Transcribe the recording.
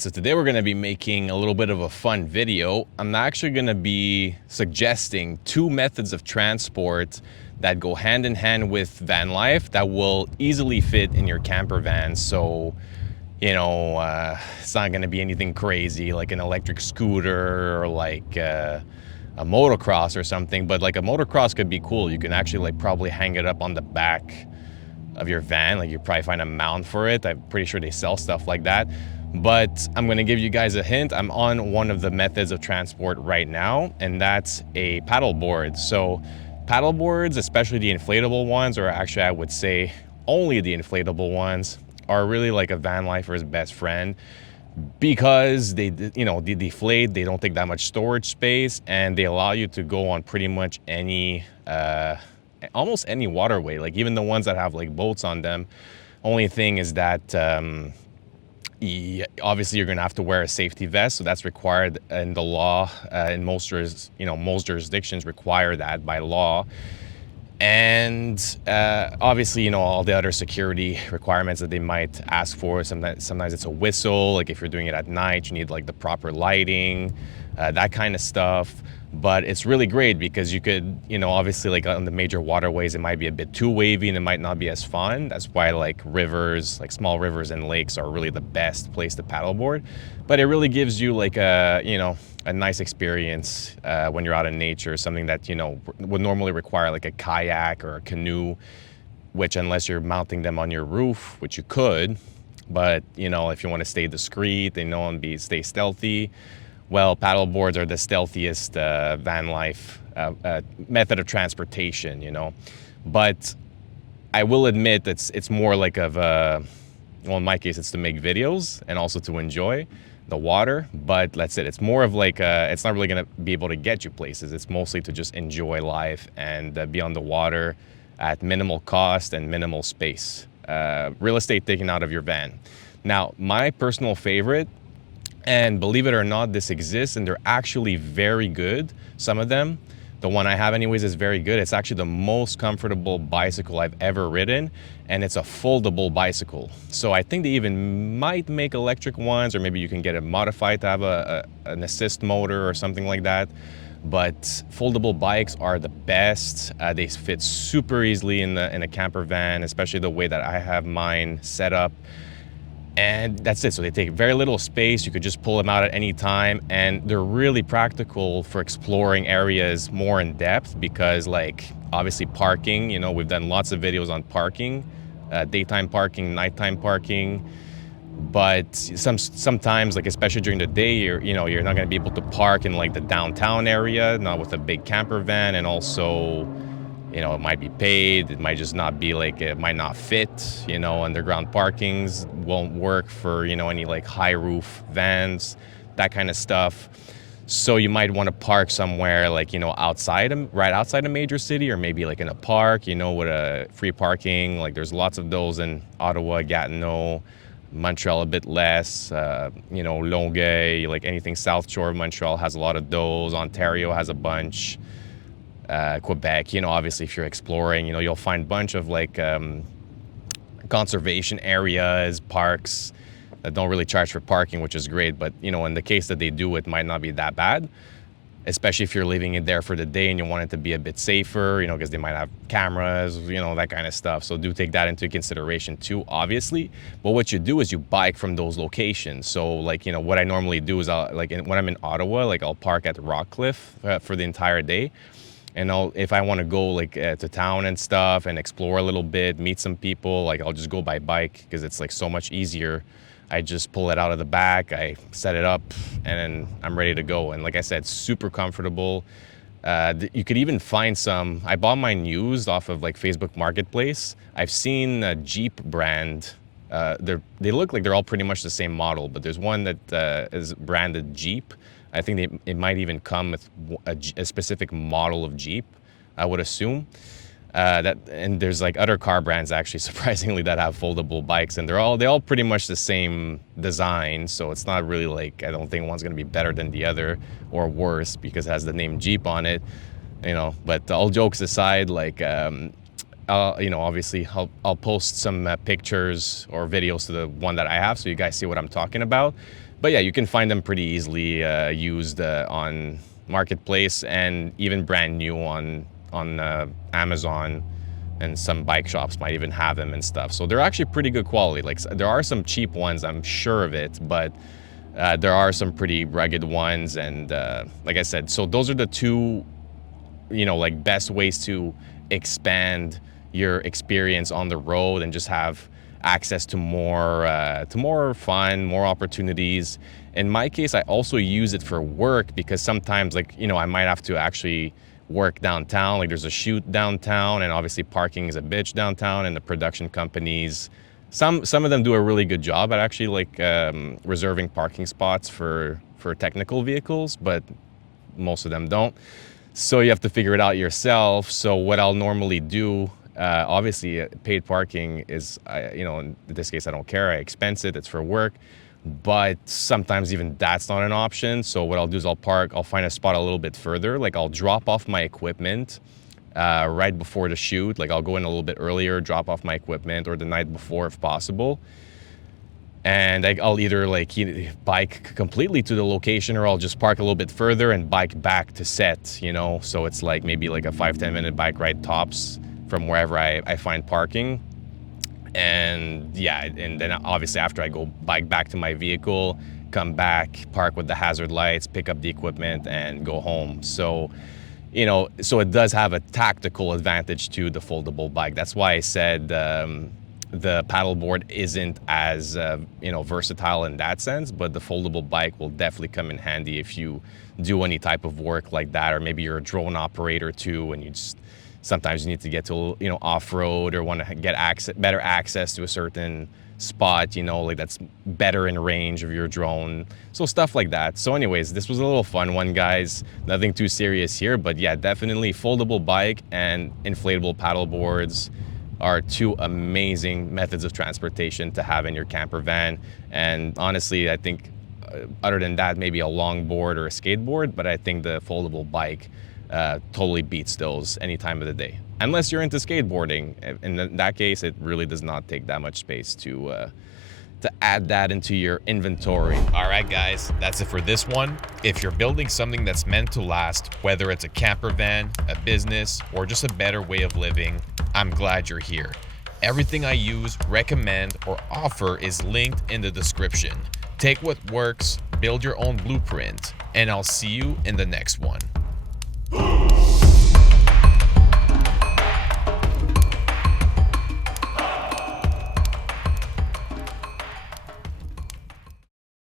So today we're going to be making a little bit of a fun video. I'm actually going to be suggesting two methods of transport that go hand in hand with van life that will easily fit in your camper van. So, it's not going to be anything crazy like an electric scooter or like a motocross or something, but like a motocross could be cool. You can actually like probably hang it up on the back of your van. Like you probably find a mount for it. I'm pretty sure they sell stuff like that. But I'm gonna give you guys a hint. I'm on one of the methods of transport right now, and that's a paddle board. So paddle boards, especially the inflatable ones, or actually I would say only the inflatable ones, are really like a van lifer's best friend because they deflate, they don't take that much storage space, and they allow you to go on pretty much any almost any waterway, like even the ones that have like boats on them. Only thing is that obviously you're gonna have to wear a safety vest, so that's required in the law. In most jurisdictions require that by law. And obviously, all the other security requirements that they might ask for. Sometimes it's a whistle. Like if you're doing it at night, you need like the proper lighting, that kind of stuff. But it's really great because you could, obviously like on the major waterways, it might be a bit too wavy and it might not be as fun. That's why like rivers, like small rivers and lakes are really the best place to paddleboard. But it really gives you like a nice experience when you're out in nature, something that, would normally require like a kayak or a canoe, which unless you're mounting them on your roof, which you could, but, if you want to stay discreet and stay stealthy, well, paddle boards are the stealthiest van life method of transportation, But I will admit it's more like well, in my case, it's to make videos and also to enjoy the water. But that's it. It's more of like it's not really going to be able to get you places. It's mostly to just enjoy life and be on the water at minimal cost and minimal space. Real estate taken out of your van. Now, my personal favorite, and believe it or not, this exists and they're actually very good. Some of them, the one I have anyways, is very good. It's actually the most comfortable bicycle I've ever ridden, and it's a foldable bicycle. So I think they even might make electric ones, or maybe you can get it modified to have an assist motor or something like that. But foldable bikes are the best. They fit super easily in a camper van, especially the way that I have mine set up. And that's it. So they take very little space. You could just pull them out at any time, and they're really practical for exploring areas more in depth because, like, obviously parking, we've done lots of videos on parking, daytime parking, nighttime parking. But sometimes, like especially during the day, you're not going to be able to park in like the downtown area, not with a big camper van, and also it might be paid, it might just not be like, it might not fit, underground parkings won't work for, any like high roof vans, that kind of stuff. So you might want to park somewhere like, right outside a major city, or maybe like in a park, with a free parking. Like there's lots of those in Ottawa, Gatineau, Montreal a bit less, Longueuil, like anything South Shore of Montreal has a lot of those. Ontario has a bunch. Quebec, obviously if you're exploring, you'll find a bunch of like conservation areas, parks that don't really charge for parking, which is great. But, in the case that they do, it might not be that bad, especially if you're leaving it there for the day and you want it to be a bit safer, because they might have cameras, that kind of stuff. So do take that into consideration too, obviously. But what you do is you bike from those locations. So like, what I normally do is when I'm in Ottawa, like I'll park at Rockcliffe for the entire day. And if I want to go like to town and stuff and explore a little bit, meet some people, like I'll just go by bike because it's like so much easier. I just pull it out of the back, I set it up, and then I'm ready to go. And like I said, super comfortable. You could even find some. I bought mine used off of like Facebook Marketplace. I've seen a Jeep brand. They look like they're all pretty much the same model, but there's one that is branded Jeep. I think it might even come with a specific model of Jeep, I would assume. And there's like other car brands actually, surprisingly, that have foldable bikes, and they all pretty much the same design. So it's not really like, I don't think one's gonna be better than the other or worse because it has the name Jeep on it, But all jokes aside, like obviously I'll post some pictures or videos to the one that I have, so you guys see what I'm talking about. But yeah, you can find them pretty easily used on Marketplace and even brand new on Amazon, and some bike shops might even have them and stuff. So they're actually pretty good quality. Like there are some cheap ones, I'm sure of it, but there are some pretty rugged ones. And like I said, so those are the two, like best ways to expand your experience on the road and just have access to more fun, more opportunities. In my case, I also use it for work because sometimes, like, I might have to actually work downtown. Like there's a shoot downtown, and obviously parking is a bitch downtown, and the production companies, some of them do a really good job at actually like reserving parking spots for technical vehicles, but most of them don't. So you have to figure it out yourself. So what I'll normally do, obviously paid parking is, in this case, I don't care. I expense it. It's for work. But sometimes even that's not an option. So what I'll do is I'll find a spot a little bit further. Like I'll drop off my equipment right before the shoot. Like I'll go in a little bit earlier, drop off my equipment, or the night before if possible. And I'll either like bike completely to the location, or I'll just park a little bit further and bike back to set, so it's like maybe like a 5-10 minute bike ride tops from wherever I find parking. And yeah, and then obviously after I go bike back to my vehicle, come back, park with the hazard lights, pick up the equipment, and go home. So so it does have a tactical advantage to the foldable bike. That's why I said the paddleboard isn't as versatile in that sense, but the foldable bike will definitely come in handy if you do any type of work like that, or maybe you're a drone operator too, and sometimes you need to get to off-road, or want to get better access to a certain spot, like that's better in range of your drone. So stuff like that. So anyways, this was a little fun one, guys. Nothing too serious here, but yeah, definitely foldable bike and inflatable paddle boards are two amazing methods of transportation to have in your camper van. And honestly, I think other than that, maybe a longboard or a skateboard, but I think the foldable bike totally beats those any time of the day. Unless you're into skateboarding. In that case, it really does not take that much space to add that into your inventory. All right, guys, that's it for this one. If you're building something that's meant to last, whether it's a camper van, a business, or just a better way of living, I'm glad you're here. Everything I use, recommend, or offer is linked in the description. Take what works, build your own blueprint, and I'll see you in the next one.